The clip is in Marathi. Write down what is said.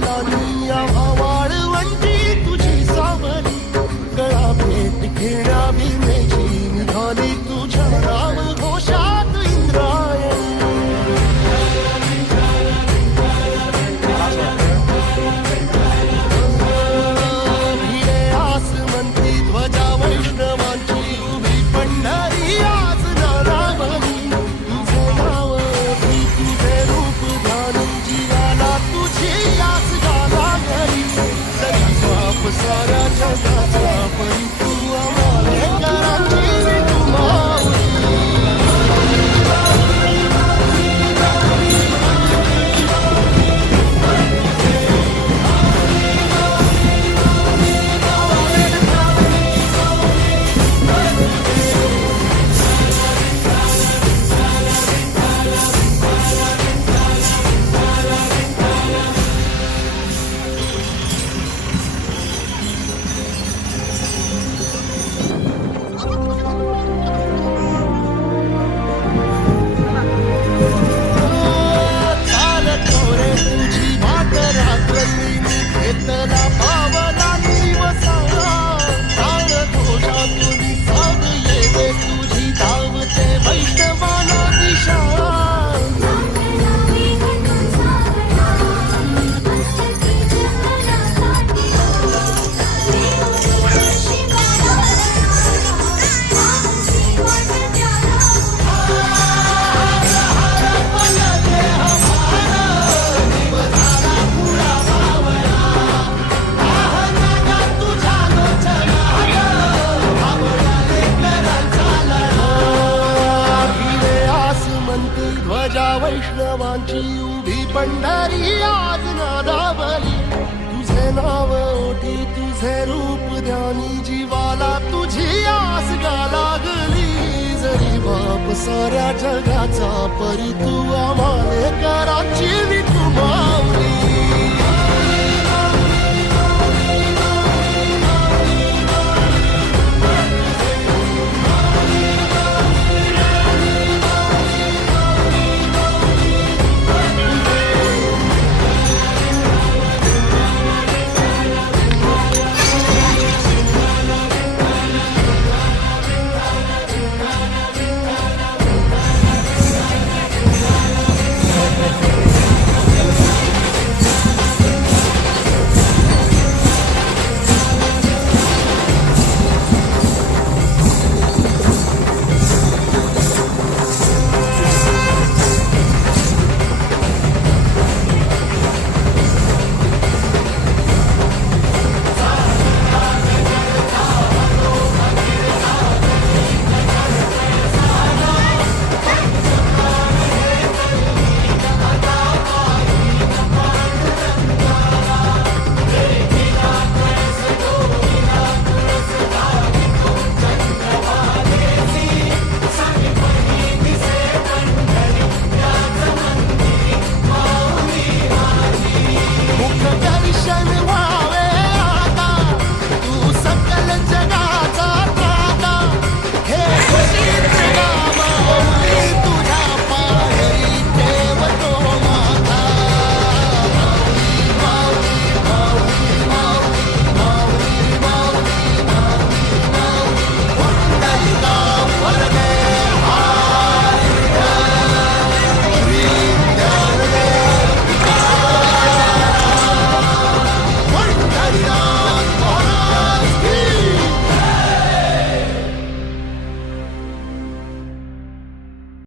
पावलांनी आम्हा वाळवंटी तुझी सावली गळा भेट घेण्या भीमेची निघाली तुझ्या नाव घोषात इंद्रायणी भिडे आसमंती ध्वजा वैष्णवांची उभी पंढरी आज नारावली तुझे नाव ती तुझे रूप ध्यान जीवाला तुझी आस गाला घरी सरी बाप साऱ्या जगाचा परी तू आम्हाला करांची तू माऊली घेतला पावला दिवसाला ताळ घोषातून साध येते तुझी धावते वैष्णवाला दिशा ध्वजा वैष्णवांची उभी पंढरी आज नादावली तुझे नाव ओठी तुझे रूप ध्यानी जीवाला तुझी आस गा लागली जरी बाप साऱ्या जगाचा परी तू आम्हाला करांची विठुबा